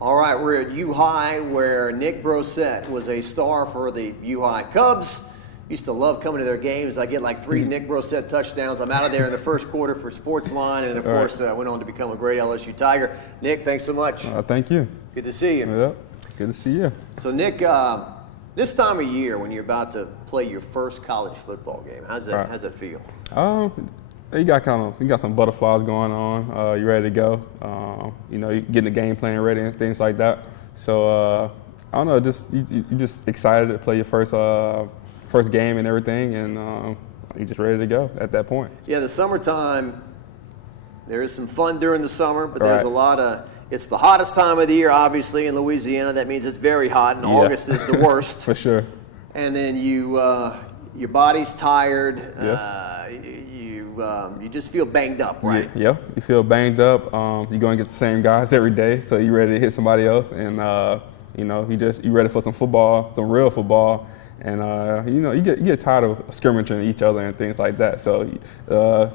All right, we're at Uhigh, where Nick Brossette was a star for the Uhigh Cubs. Used to love coming to their games. I get like 3 Nick Brossette touchdowns. I'm out of there in the first quarter for Sportsline, and of course went on to become a great LSU Tiger. Nick, thanks so much. Thank you. Good to see you. Yep. Good to see you. So Nick, this time of year when you're about to play your first college football game, how's that feel? You got some butterflies going on. You ready to go? You getting the game plan ready and things like that. So I don't know, you just excited to play your first game and everything, and you're just ready to go at that point. Yeah, the summertime, there is some fun during the summer, but there's a lot of, it's the hottest time of the year, obviously, in Louisiana. That means it's very hot, and August is the worst. For sure. And then your body's tired. You just feel banged up, right? Yeah, you feel banged up. You're going to get the same guys every day, so you're ready to hit somebody else, and you're ready for some football, some real football. And you get tired of scrimmaging each other and things like that. So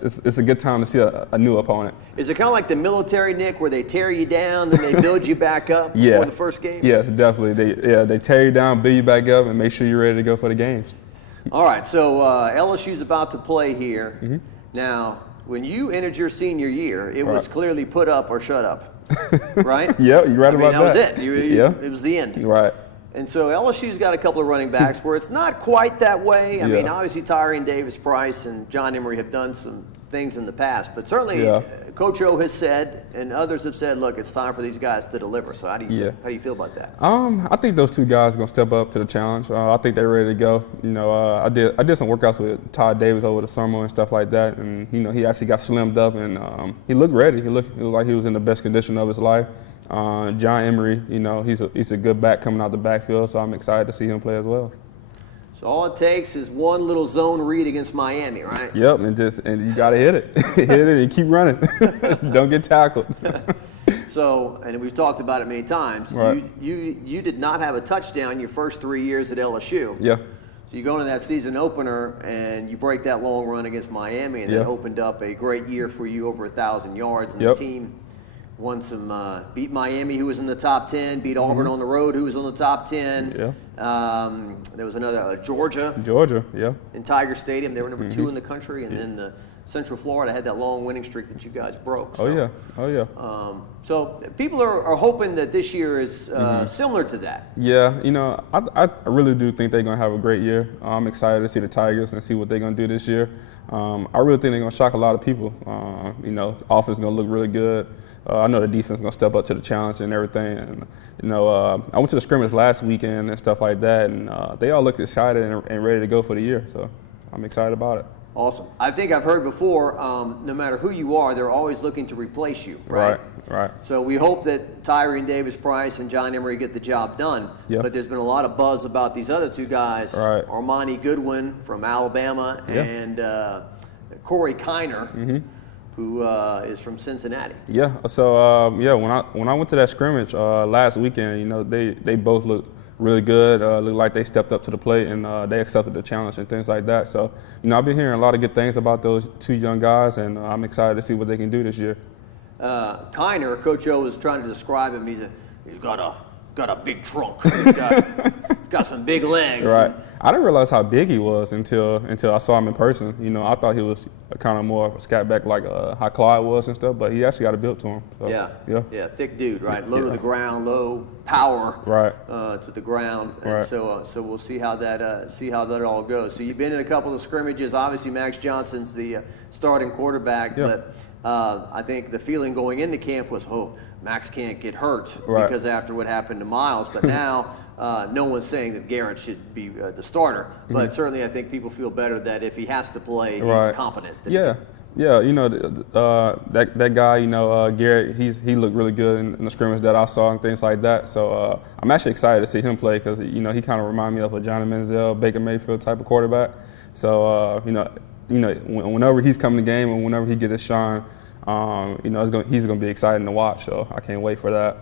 it's a good time to see a new opponent. Is it kind of like the military, Nick, where they tear you down, then they build you back up before the first game? Yeah, definitely. They tear you down, build you back up, and make sure you're ready to go for the games. All right, so LSU's about to play here. Mm-hmm. Now, when you entered your senior year, it was clearly put up or shut up, right? Yeah, you're right about that. That was it. It was the end. Right. And so LSU's got a couple of running backs where it's not quite that way. I mean, obviously Tyree Davis-Price and John Emery have done some things in the past, but certainly Coach O has said, and others have said, look, it's time for these guys to deliver. So how do you feel about that? I think those 2 guys are gonna step up to the challenge. I think they're ready to go. I did some workouts with Todd Davis over the summer and stuff like that, and he actually got slimmed up, and he looked ready. He looked like he was in the best condition of his life. John Emery, he's a good back coming out the backfield, so I'm excited to see him play as well. So all it takes is one little zone read against Miami, right? Yep, and you got to hit it. Hit it and keep running. Don't get tackled. So, and we've talked about it many times, you did not have a touchdown your first 3 years at LSU. Yeah. So you go into that season opener and you break that long run against Miami, and that opened up a great year for you, over 1,000 yards, and the team won some, beat Miami, who was in the top 10, beat Auburn on the road, who was on the top 10. Yeah. There was another, Georgia, in Tiger Stadium. They were number 2 in the country, and then Central Florida had that long winning streak that you guys broke. So, so people are hoping that this year is similar to that. Yeah, I really do think they're going to have a great year. I'm excited to see the Tigers and see what they're going to do this year. I really think they're going to shock a lot of people. Offense is going to look really good. I know the defense is going to step up to the challenge and everything. And, I went to the scrimmage last weekend and stuff like that, and they all looked excited and ready to go for the year. So I'm excited about it. Awesome. I think I've heard before, no matter who you are, they're always looking to replace you, right? Right. So we hope that Tyree Davis-Price and John Emery get the job done. Yeah. But there's been a lot of buzz about these other 2 guys, Armani Goodwin from Alabama and Corey Kiner, who is from Cincinnati. Yeah. So when I went to that scrimmage last weekend, they both looked really good. Looked like they stepped up to the plate, and they accepted the challenge and things like that. So I've been hearing a lot of good things about those 2 young guys, and I'm excited to see what they can do this year. Kiner, Coach O was trying to describe him. He's got a big trunk. He's got some big legs. Right. I didn't realize how big he was until I saw him in person. I thought he was kind of more of a scat back like how Clyde was and stuff, but he actually got a build to him. So, yeah, thick dude, right? Low to the ground, low power, to the ground. And so we'll see how that all goes. So you've been in a couple of scrimmages. Obviously, Max Johnson's the starting quarterback, but I think the feeling going into camp was, Max can't get hurt because after what happened to Miles, but now. No one's saying that Garrett should be the starter, but certainly I think people feel better that if he has to play, he's competent. That guy, Garrett, he looked really good in the scrimmage that I saw and things like that. So I'm actually excited to see him play because he kind of reminded me of a Johnny Manziel, Baker Mayfield type of quarterback. So whenever he's coming to the game and whenever he gets his shine, he's going to be exciting to watch. So I can't wait for that.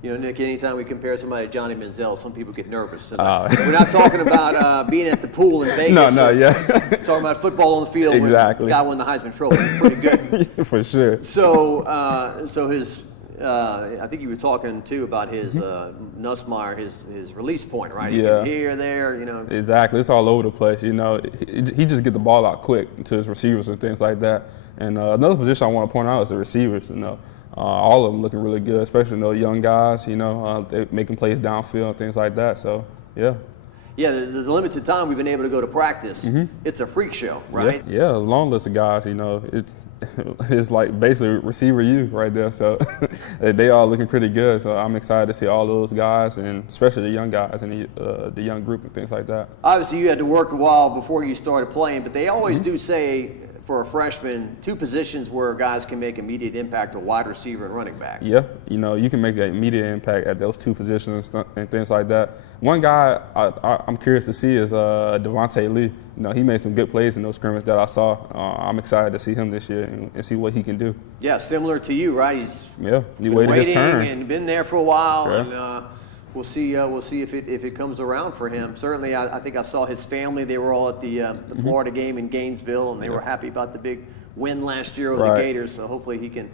Nick, anytime we compare somebody to Johnny Manziel, some people get nervous. We're not talking about being at the pool in Vegas. Talking about football on the field. Exactly. When the guy won the Heisman Trophy. It's pretty good. For sure. So his I think you were talking too about his Nussmeier, his release point, right? Yeah. Here, there, you know. Exactly. It's all over the place. You know, he just get the ball out quick to his receivers and things like that. And another position I want to point out is the receivers. You know, all of them looking really good, especially those young guys. You know, they making plays downfield, things like that. So yeah. Yeah, the limited time we've been able to go to practice, it's a freak show, right? Yeah, a long list of guys. You know, it's like basically receiver you right there. So they all looking pretty good. So I'm excited to see all those guys, and especially the young guys and the young group and things like that. Obviously, you had to work a while before you started playing, but they always do say for a freshman, 2 positions where guys can make immediate impact: a wide receiver and running back. Yeah, you know, you can make an immediate impact at those 2 positions and things like that. One guy I'm curious to see is Devontae Lee. You know, he made some good plays in those scrimmages that I saw. I'm excited to see him this year and see what he can do. Yeah, similar to you, right? He's he waited his turn and been there for a while, and we'll see if it comes around for him. Certainly, I think I saw his family. They were all at the Florida game in Gainesville, and they were happy about the big win last year over the Gators. So hopefully he can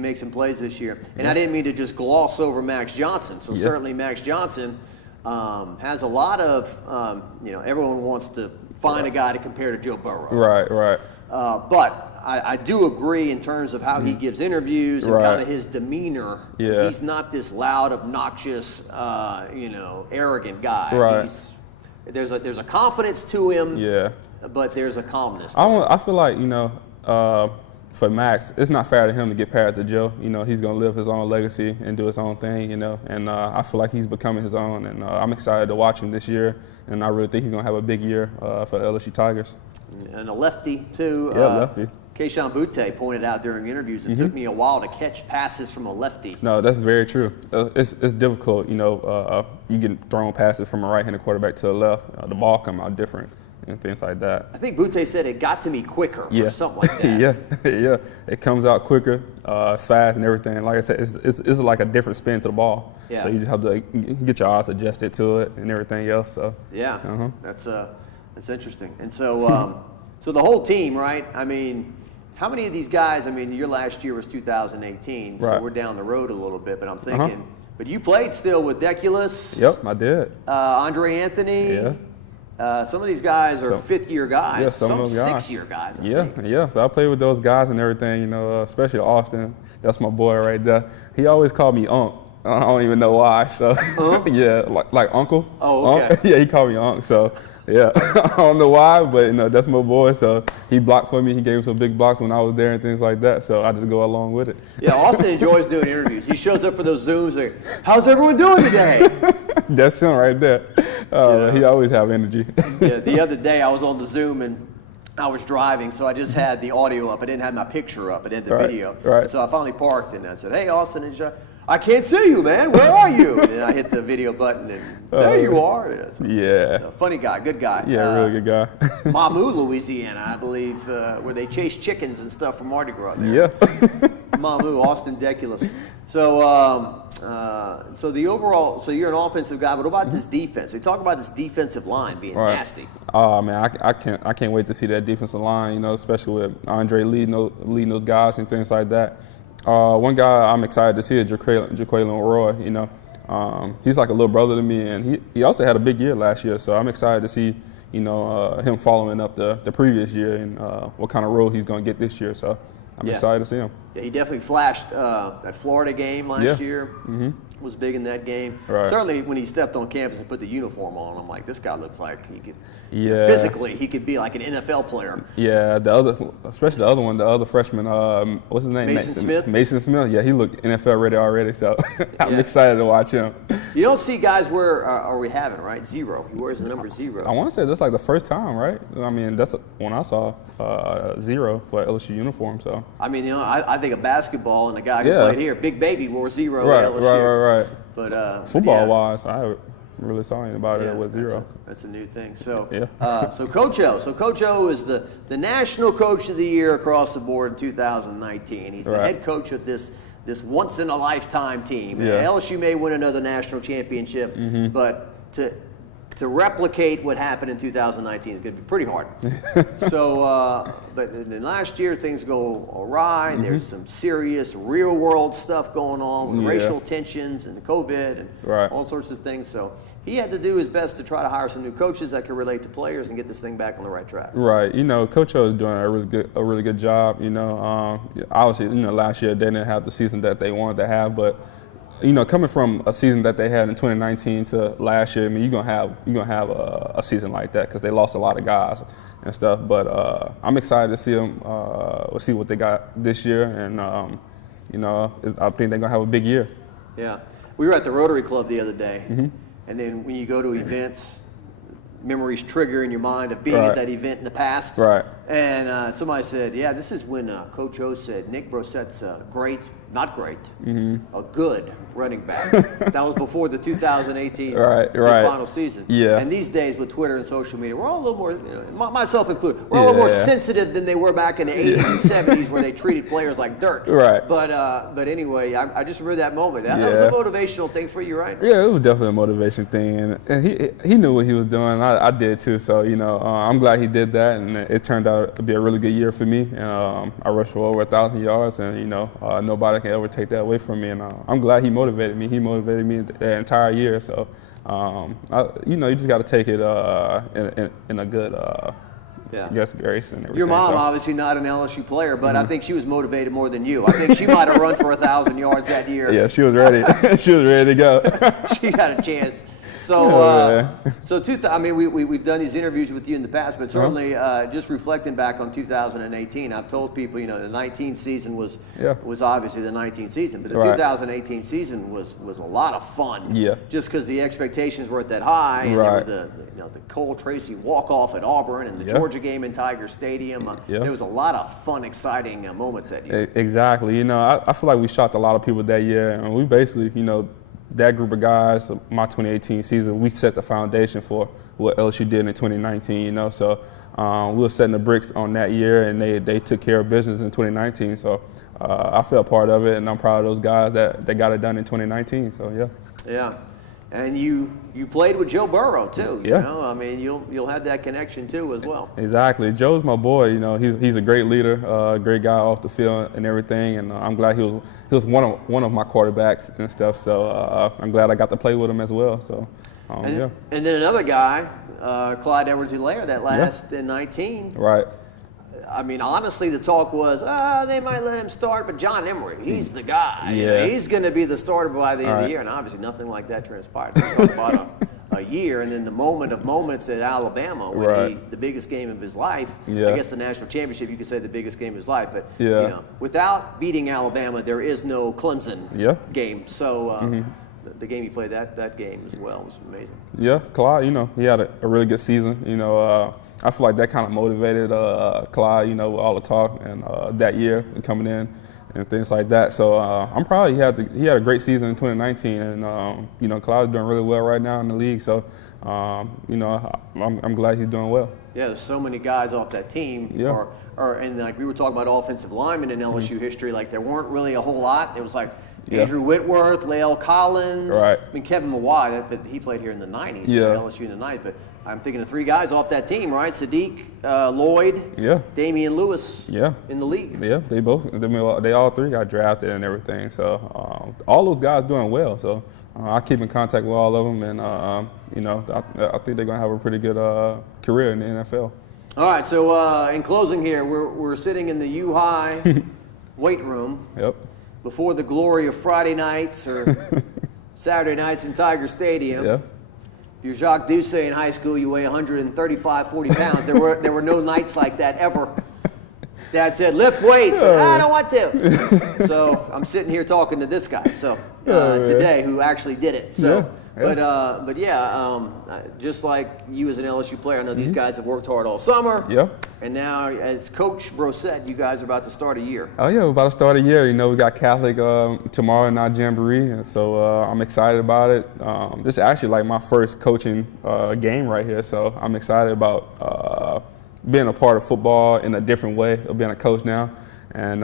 make some plays this year. And I didn't mean to just gloss over Max Johnson. So certainly Max Johnson has a lot of everyone wants to find a guy to compare to Joe Burrow. Right. But I do agree in terms of how he gives interviews and kind of his demeanor. Yeah. He's not this loud, obnoxious, arrogant guy. Right. There's a confidence to him. Yeah. But there's a calmness to him. I feel like, for Max, it's not fair to him to get paired to Joe. You know, he's going to live his own legacy and do his own thing, you know. And I feel like he's becoming his own. And I'm excited to watch him this year. And I really think he's going to have a big year for the LSU Tigers. And a lefty, too. Yeah, lefty. Keyshawn Butte pointed out during interviews, it took me a while to catch passes from a lefty. No, that's very true. It's difficult, you get thrown passes from a right-handed quarterback to the left. The ball come out different and things like that. I think Butte said it got to me quicker or something like that. yeah. It comes out quicker, fast and everything. Like I said, it's like a different spin to the ball. Yeah. So you just have to get your eyes adjusted to it and everything else. So yeah, that's interesting. And so so the whole team, right? I mean, how many of these guys? I mean, your last year was 2018, so we're down the road a little bit. But I'm thinking, but you played still with Deculus. Yep, I did. Andre Anthony. Yeah. Some of these guys are fifth-year guys. Yeah, some of those guys. Six-year guys. Yeah. So I played with those guys and everything. Especially Austin. That's my boy right there. He always called me Unc. I don't even know why. So yeah, like Uncle. Oh, okay. Unc. Yeah, he called me Unc. So yeah, I don't know why, but that's my boy. So he blocked for me. He gave some big blocks when I was there and things like that. So I just go along with it. Yeah, Austin enjoys doing interviews. He shows up for those Zooms like, "How's everyone doing today?" That's him right there. He always have energy. Yeah, the other day I was on the Zoom and I was driving, so I just had the audio up. I didn't have my picture up. I did the video. Right. So I finally parked and I said, "Hey, Austin and Jacques, I can't see you, man. Where are you?" And then I hit the video button and there you are. So, funny guy, good guy. Yeah, really good guy. Mamou, Louisiana, I believe, where they chase chickens and stuff from Mardi Gras there. Yeah. Mamou, Austin Deculus. So, so the overall, so you're an offensive guy, but what about this defense? They talk about this defensive line being nasty. Oh man, I can't wait to see that defensive line. Especially with Andre leading those guys and things like that. One guy I'm excited to see is Jaquelin Roy. He's like a little brother to me, and he also had a big year last year. So I'm excited to see him following up the previous year and what kind of role he's going to get this year. So I'm excited to see him. Yeah, he definitely flashed that Florida game last year. Was big in that game. Right. Certainly when he stepped on campus and put the uniform on, I'm like, this guy looks like he could, physically, he could be like an NFL player. Yeah, especially the other freshman, what's his name? Mason Smith? Mason Smith, yeah, he looked NFL ready already, so I'm excited to watch him. You don't see guys wear, we haven't, right? 0. He wears the number 0. I want to say that's like the first time, right? I mean, that's when I saw 0 for LSU uniform, so. I mean, I think of basketball and the guy who played here, Big Baby, wore 0 at LSU. Right. But football-wise, I haven't really saw anybody that was 0. That's a new thing. So, so Coach O. So Coach O is the National Coach of the Year across the board in 2019. He's the head coach of this once-in-a-lifetime team. LSU may win another national championship, but to to replicate what happened in 2019 is going to be pretty hard. So, but then last year things go awry. There's some serious real world stuff going on with racial tensions and COVID and all sorts of things. So he had to do his best to try to hire some new coaches that could relate to players and get this thing back on the right track. Right. You know, Coach O is doing a really good job. You know, obviously, you know, last year they didn't have the season that they wanted to have, but you know, coming from a season that they had in 2019 to last year, I mean, you're gonna have a season like that because they lost a lot of guys and stuff. But I'm excited to see them, see what they got this year, and you know, I think they're gonna have a big year. Yeah, we were at the Rotary Club the other day, and then when you go to events, memories trigger in your mind of being at that event in the past. Right. And somebody said, "Yeah, this is when Coach O said Nick Brossette's great." Not great, a good running back. That was before the 2018 final season. Yeah. And these days with Twitter and social media, we're all a little more, you know, myself included, we're all a little more sensitive than they were back in the 80s and 70s where they treated players like dirt. Right. But anyway, I just remember that moment. That was a motivational thing for you, right? Yeah, it was definitely a motivation thing, and he knew what he was doing. I did too. So you know, I'm glad he did that, and it turned out to be a really good year for me. And I rushed for over 1,000 yards, and you know, nobody can ever take that away from me, and I'm glad he motivated me. He motivated me the entire year. So, you know, you just got to take it in a good, I guess, grace and everything. Your mom, obviously not an LSU player, but I think she was motivated more than you. I think she might have run for 1,000 yards that year. Yeah, she was ready. She was ready to go. She got a chance. So, I mean, we've done these interviews with you in the past, but certainly just reflecting back on 2018, I've told people, you know, the 19 season was obviously the 19 season, but the 2018 season was a lot of fun. Yeah. Just because the expectations weren't that high, and there were the Cole Tracy walk-off at Auburn and the Georgia game in Tiger Stadium. There was a lot of fun, exciting moments that year. Exactly. You know, I feel like we shocked a lot of people that year, and we basically, you know, that group of guys, my 2018 season, we set the foundation for what LSU did in 2019, you know. So we were setting the bricks on that year, and they took care of business in 2019. So I feel part of it, and I'm proud of those guys that got it done in 2019. So, yeah. Yeah. And you played with Joe Burrow, too, you know. I mean, you'll have that connection, too, as well. Exactly. Joe's my boy, you know. He's a great leader, great guy off the field and everything, and I'm glad he was one of my quarterbacks and stuff, so I'm glad I got to play with him as well. So, and then another guy, Clyde Edwards-Helaire, that last in 19. Right. I mean, honestly, the talk was, they might let him start, but John Emery, he's the guy. Yeah. You know, he's going to be the starter by the end of the year, and obviously nothing like that transpired. We're talking about a year, and then the moment of moments at Alabama, when the biggest game of his life, I guess the national championship, you could say the biggest game of his life, but you know, without beating Alabama, there is no Clemson game. So the game he played that game as well was amazing. Yeah, Clyde, you know, he had a really good season. You know, I feel like that kind of motivated Clyde, you know, with all the talk and that year coming in and things like that. So I'm proud he had a great season in 2019, and you know, Clyde's doing really well right now in the league. So you know, I'm glad he's doing well. Yeah, there's so many guys off that team. And like we were talking about offensive linemen in LSU history, like there weren't really a whole lot. It was like Andrew Whitworth, Lael Collins. I mean, Kevin Mawai, but he played here in the 90s, LSU in the 90s. But I'm thinking of three guys off that team, right? Sadiq, Lloyd, Damian Lewis in the league. Yeah, they all three got drafted and everything. So all those guys doing well. So I keep in contact with all of them, and you know, I think they're going to have a pretty good career in the NFL. All right, so in closing here, we're sitting in the Uhigh weight room. Before the glory of Friday nights or Saturday nights in Tiger Stadium. If you're Jacques Doucet in high school, you weigh 135, 40 pounds. There were no nights like that ever. Dad said, lift weights. I don't want to. So I'm sitting here talking to this guy today who actually did it. So, but just like you as an LSU player, I know these guys have worked hard all summer. And now as Coach Brossette, you guys are about to start a year. Oh yeah, we're about to start a year. You know, we got Catholic tomorrow in our Jamboree, and so I'm excited about it. This is actually like my first coaching game right here, so I'm excited about being a part of football in a different way of being a coach now. And,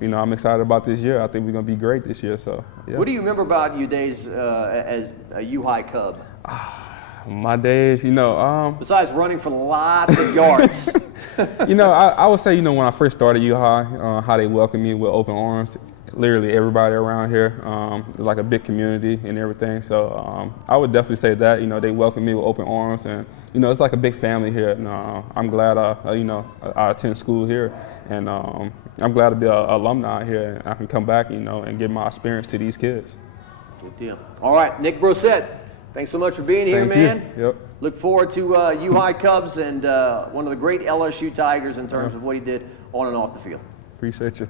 you know, I'm excited about this year. I think we're going to be great this year. So, What do you remember about your days as a Uhigh Cub? My days, besides running for lots of yards. I would say, when I first started Uhigh, how they welcomed me with open arms. Literally everybody around here, like a big community and everything. So I would definitely say that, they welcomed me with open arms, and it's like a big family here. And I'm glad I attend school here, and I'm glad to be an alumni here, and I can come back, and give my experience to these kids. Good deal. All right, Nick Brossette, thanks so much for being here, man. Yep. Look forward to Uhigh Cubs and one of the great LSU Tigers in terms of what he did on and off the field. Appreciate you.